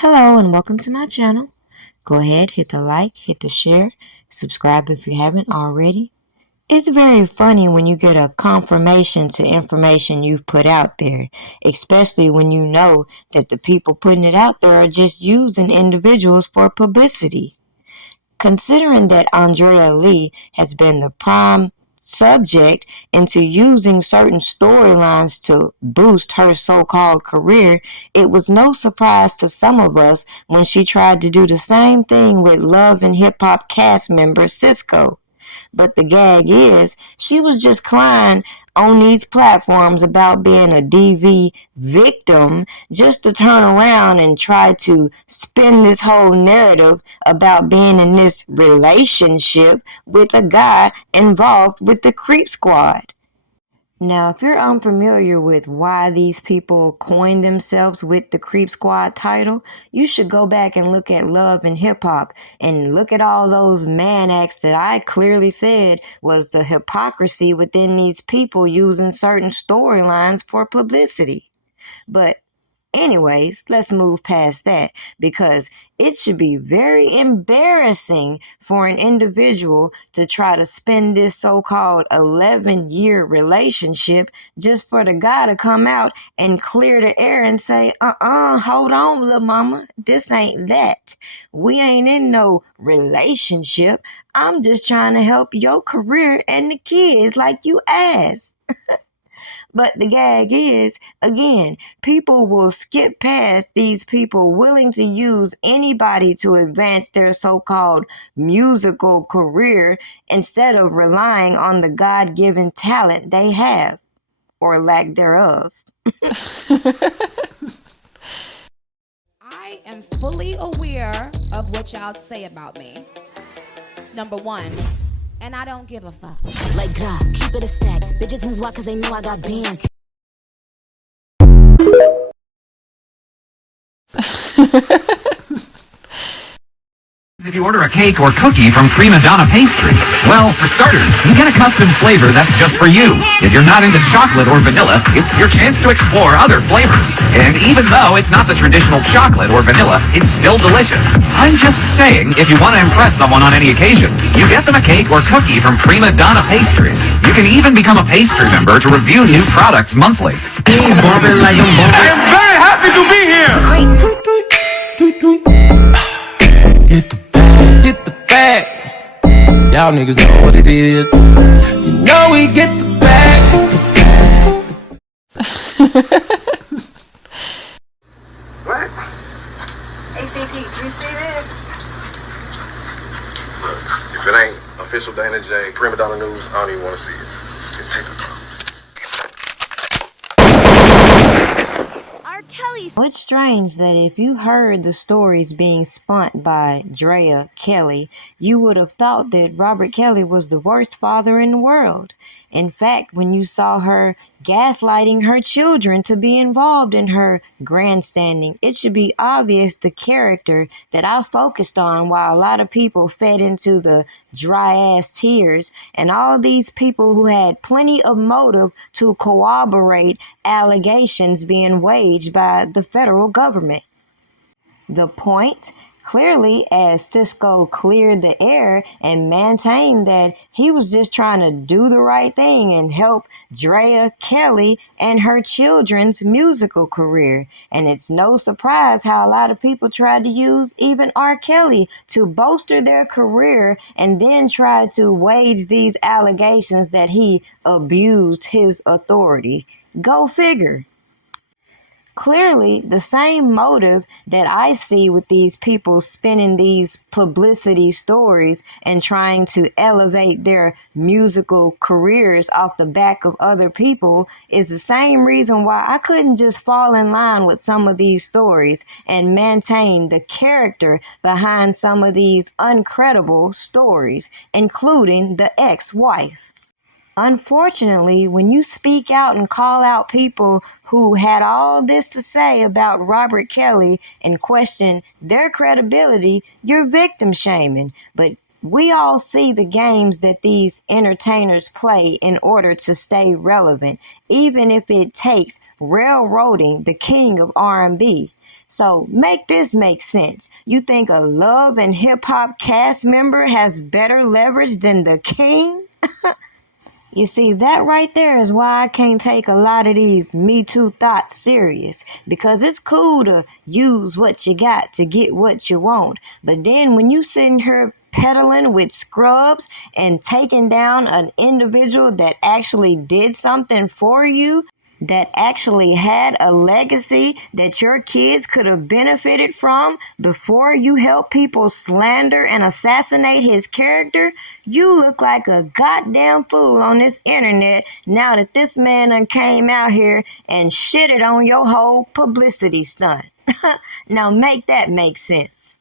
Hello and welcome to my channel. Go ahead, hit the like, hit the share, subscribe if you haven't already. It's very funny when you get a confirmation to information you've put out there, especially when you know that the people putting it out there are just using individuals for publicity. Considering that Andrea Lee has been the prime subject into using certain storylines to boost her so-called career, it was no surprise to some of us when she tried to do the same thing with Love and Hip Hop cast member Cisco. But the gag is, she was just crying on these platforms about being a DV victim just to turn around and try to spin this whole narrative about being in this relationship with a guy involved with the Creep Squad. Now, if you're unfamiliar with why these people coined themselves with the Creep Squad title, you should go back and look at Love and Hip Hop and look at all those man acts that I clearly said was the hypocrisy within these people using certain storylines for publicity. But anyways, let's move past that because it should be very embarrassing for an individual to try to spend this so-called 11-year relationship just for the guy to come out and clear the air and say, hold on, little mama, this ain't that. We ain't in no relationship. I'm just trying to help your career and the kids like you asked. But the gag is, again, people will skip past these people willing to use anybody to advance their so-called musical career instead of relying on the God-given talent they have, or lack thereof. I am fully aware of what y'all say about me. Number one, and I don't give a fuck. Like God, keep it a stack. Bitches move out cause they know I got bands. If you order a cake or cookie from Prima Donna Pastries, well, for starters, you get a custom flavor that's just for you. If you're not into chocolate or vanilla, it's your chance to explore other flavors. And even though it's not the traditional chocolate or vanilla, it's still delicious. I'm just saying, if you want to impress someone on any occasion, you get them a cake or cookie from Prima Donna Pastries. You can even become a pastry member to review new products monthly. I am very happy to be here. Get the bag. Y'all niggas know what it is. You know we get the bag. What? ACP, did you see this? Look, if it ain't official Dana J, Prima Donna News, I don't even want to see it. Just take the time. It's strange that if you heard the stories being spun by Drea Kelly, you would have thought that Robert Kelly was the worst father in the world. In fact, when you saw her gaslighting her children to be involved in her grandstanding, it should be obvious the character that I focused on while a lot of people fed into the dry-ass tears, and all these people who had plenty of motive to corroborate allegations being waged by the federal government. The point? Clearly, as Cisco cleared the air and maintained that he was just trying to do the right thing and help Drea Kelly and her children's musical career. And it's no surprise how a lot of people tried to use even R. Kelly to bolster their career and then try to wage these allegations that he abused his authority. Go figure. Clearly, the same motive that I see with these people spinning these publicity stories and trying to elevate their musical careers off the back of other people is the same reason why I couldn't just fall in line with some of these stories and maintain the character behind some of these uncredible stories, including the ex-wife. Unfortunately, when you speak out and call out people who had all this to say about Robert Kelly and question their credibility, you're victim shaming. But we all see the games that these entertainers play in order to stay relevant, even if it takes railroading the king of R&B. So make this make sense. You think a Love and Hip Hop cast member has better leverage than the king? You see, that right there is why I can't take a lot of these Me Too thoughts serious. Because it's cool to use what you got to get what you want. But then when you sitting here peddling with scrubs and taking down an individual that actually did something for you, that actually had a legacy that your kids could have benefited from before you help people slander and assassinate his character, you look like a goddamn fool on this internet now that this man done came out here and shitted on your whole publicity stunt. Now make that make sense.